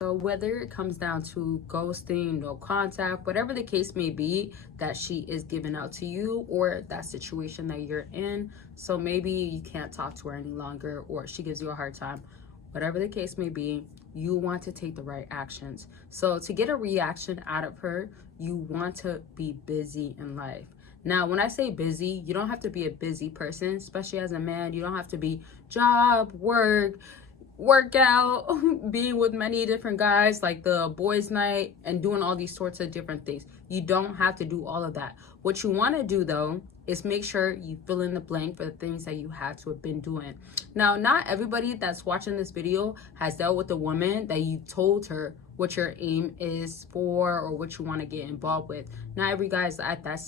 So whether it comes down to ghosting, no contact, whatever the case may be that she is giving out to you, or that situation that you're in, so maybe you can't talk to her any longer, or she gives you a hard time, whatever the case may be, you want to take the right actions. So to get a reaction out of her, you want to be busy in life. Now, when I say busy, you don't have to be a busy person, especially as a man. You don't have to be job, workout, being with many different guys, like the boys' night, and doing all these sorts of different things. You don't have to do all of that. What you want to do, though, is make sure you fill in the blank for the things that you had to have been doing. Now, not everybody that's watching this video has dealt with a woman that you told her what your aim is for or what you want to get involved with. Not every guy is at that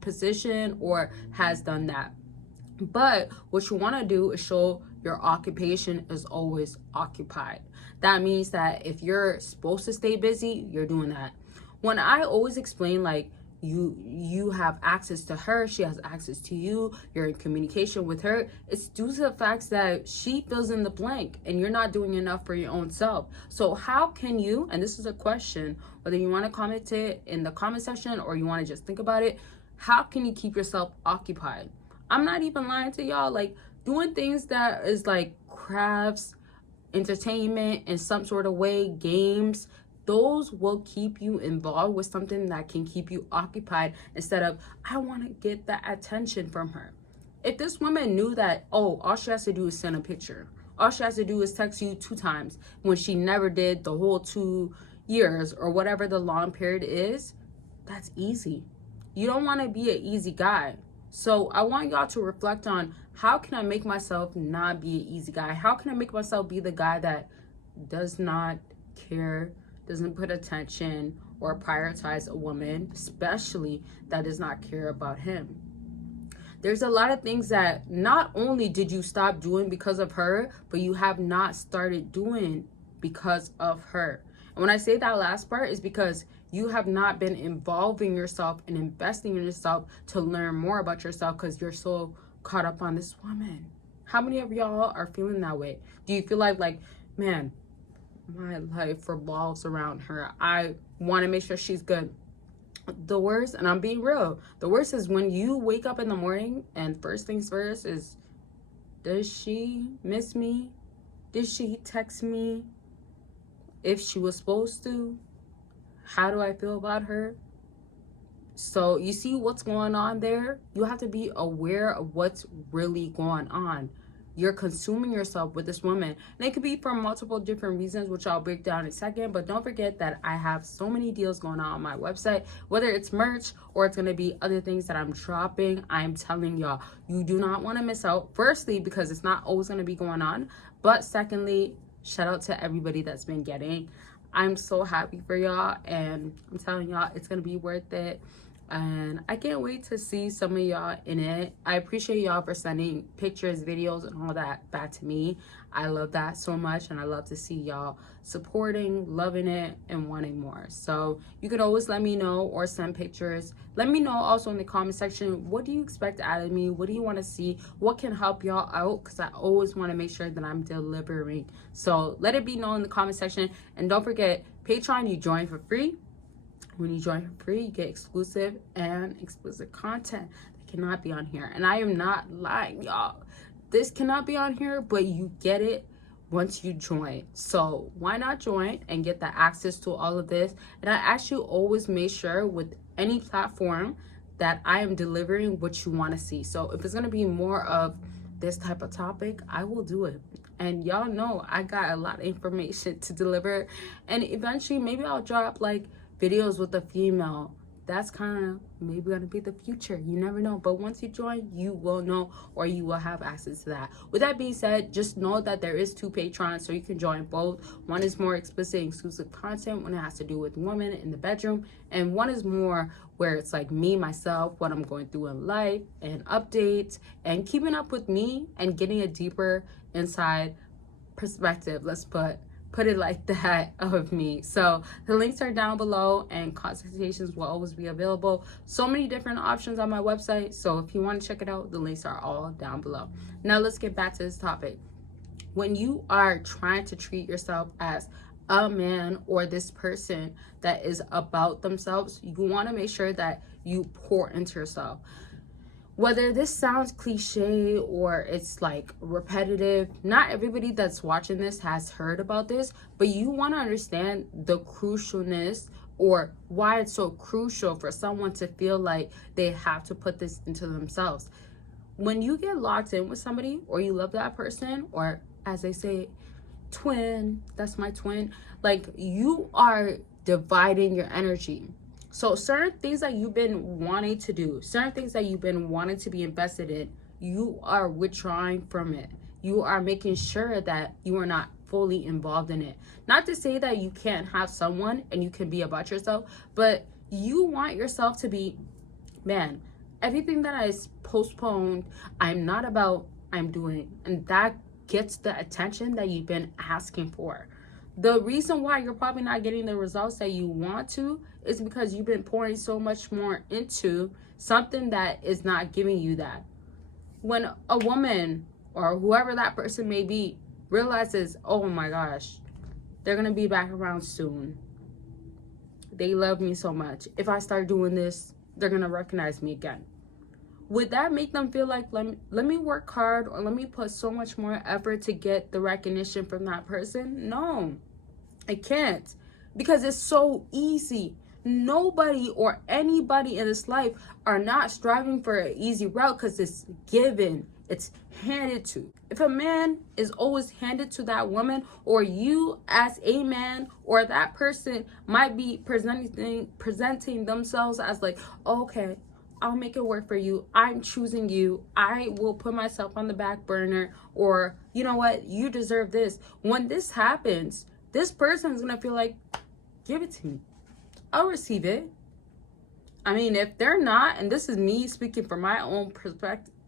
position or has done that. But what you want to do is show your occupation is always occupied. That means that if you're supposed to stay busy, you're doing that. When I always explain, like, you have access to her, she has access to you, you're in communication with her, it's due to the fact that she fills in the blank and you're not doing enough for your own self. So how can you, and this is a question, whether you want to comment it in the comment section or you want to just think about it, how can you keep yourself occupied? I'm not even lying to y'all. Like, doing things that is like crafts, entertainment in some sort of way, games, those will keep you involved with something that can keep you occupied instead of, I want to get that attention from her. If this woman knew that, oh, all she has to do is send a picture, all she has to do is text you 2 times when she never did the whole 2 years or whatever the long period is, that's easy. You don't want to be an easy guy. So I want y'all to reflect on, how can I make myself not be an easy guy? How can I make myself be the guy that does not care, doesn't put attention or prioritize a woman, especially that does not care about him? There's a lot of things that not only did you stop doing because of her, but you have not started doing because of her. And when I say that last part is because you have not been involving yourself and investing in yourself to learn more about yourself because you're so caught up on this woman. How many of y'all are feeling that way? Do you feel like, man, my life revolves around her. I want to make sure she's good. The worst, and I'm being real, the worst is when you wake up in the morning and first things first is, does she miss me? Did she text me? If she was supposed to, how do I feel about her? So you see what's going on there? You have to be aware of what's really going on. You're consuming yourself with this woman. And it could be for multiple different reasons, which I'll break down in a second. But don't forget that I have so many deals going on my website, whether it's merch or it's going to be other things that I'm dropping. I'm telling y'all, you do not want to miss out. Firstly, because it's not always going to be going on. But secondly, shout out to everybody that's been getting. I'm so happy for y'all, and I'm telling y'all it's gonna be worth it, and I can't wait to see some of y'all in it. I appreciate y'all for sending pictures, videos, and all that back to me. I love that so much, and I love to see y'all supporting, loving it, and wanting more. So you can always let me know or send pictures. Let me know also in the comment section, what do you expect out of me? What do you want to see? What can help y'all out? Because I always want to make sure that I'm delivering. So let it be known in the comment section. And don't forget, Patreon, you join for free. When you join for free, you get exclusive and explicit content that cannot be on here. And I am not lying, y'all. This cannot be on here, but you get it once you join. So why not join and get the access to all of this? And I actually always make sure with any platform that I am delivering what you want to see. So if it's going to be more of this type of topic, I will do it. And y'all know I got a lot of information to deliver. And eventually maybe I'll drop like videos with a female. That's kind of maybe going to be the future. You never know. But once you join, you will know, or you will have access to that. With that being said, just know that there is 2 Patrons, so you can join both. One is more explicit, exclusive content when it has to do with women in the bedroom. And one is more where it's like me, myself, what I'm going through in life, and updates, and keeping up with me and getting a deeper inside perspective. Let's put it like that of me. So the links are down below, and consultations will always be available. So many different options on my website. So if you want to check it out, the links are all down below. Now let's get back to this topic. When you are trying to treat yourself as a man or this person that is about themselves, you want to make sure that you pour into yourself. Whether this sounds cliche or it's like repetitive, not everybody that's watching this has heard about this, but you want to understand the crucialness or why it's so crucial for someone to feel like they have to put this into themselves. When you get locked in with somebody or you love that person, or as they say, twin, that's my twin, like you are dividing your energy. So certain things that you've been wanting to do, certain things that you've been wanting to be invested in, you are withdrawing from it. You are making sure that you are not fully involved in it. Not to say that you can't have someone and you can be about yourself, but you want yourself to be, man, everything that I postponed, I'm not about, I'm doing. And that gets the attention that you've been asking for. The reason why you're probably not getting the results that you want to is because you've been pouring so much more into something that is not giving you that. When a woman or whoever that person may be realizes, oh my gosh, they're going to be back around soon. They love me so much. If I start doing this, they're going to recognize me again. Would that make them feel like, let me work hard or let me put so much more effort to get the recognition from that person? No, I can't, because it's so easy. Nobody or anybody in this life are not striving for an easy route because it's given, it's handed to. If a man is always handed to that woman, or you as a man or that person might be presenting themselves as like, okay, I'll make it work for you. I'm choosing you. I will put myself on the back burner, or you know what? You deserve this. When this happens, this person is going to feel like, give it to me. I'll receive it. I mean, if they're not, and this is me speaking from my own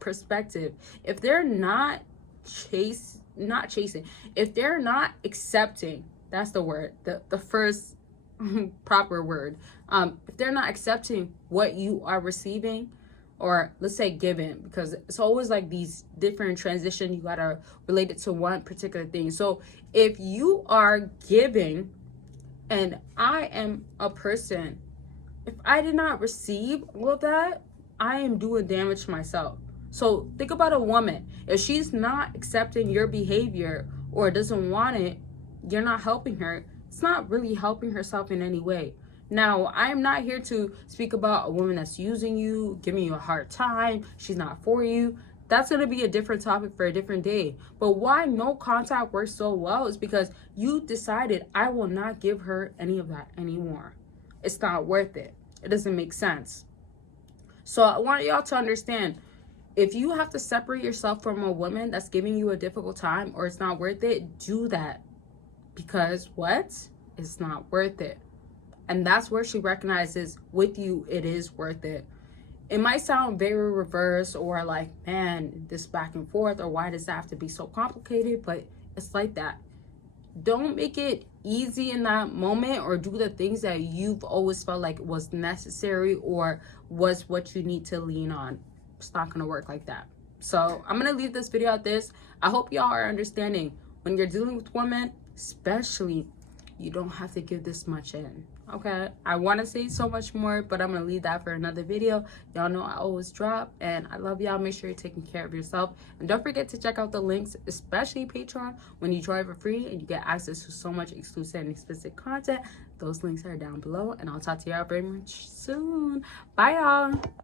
perspective, if they're not chasing, if they're not accepting, that's the word, the first proper word. If they're not accepting what you are receiving, or let's say given, because it's always like these different transitions, you gotta relate it to one particular thing. So if you are giving, and I am a person, if I did not receive all of that, I am doing damage to myself. So think about a woman. If she's not accepting your behavior or doesn't want it, you're not helping her. It's not really helping herself in any way. Now, I'm not here to speak about a woman that's using you, giving you a hard time, she's not for you. That's going to be a different topic for a different day. But why no contact works so well is because you decided, I will not give her any of that anymore. It's not worth it. It doesn't make sense. So I want y'all to understand, if you have to separate yourself from a woman that's giving you a difficult time or it's not worth it, do that. Because what? It's not worth it. And that's where she recognizes with you, it is worth it. It might sound very reverse or like, man, this back and forth, or why does that have to be so complicated? But it's like that. Don't make it easy in that moment, or do the things that you've always felt like was necessary or was what you need to lean on. It's not going to work like that. So I'm going to leave this video at this. I hope y'all are understanding when you're dealing with women, especially, you don't have to give this much in. Okay, I want to say so much more, but I'm gonna leave that for another video. Y'all know I always drop, and I love y'all. Make sure you're taking care of yourself, and don't forget to check out the links, especially Patreon, when you join for free and you get access to so much exclusive and explicit content. Those links are down below, and I'll talk to y'all very much soon. Bye, y'all.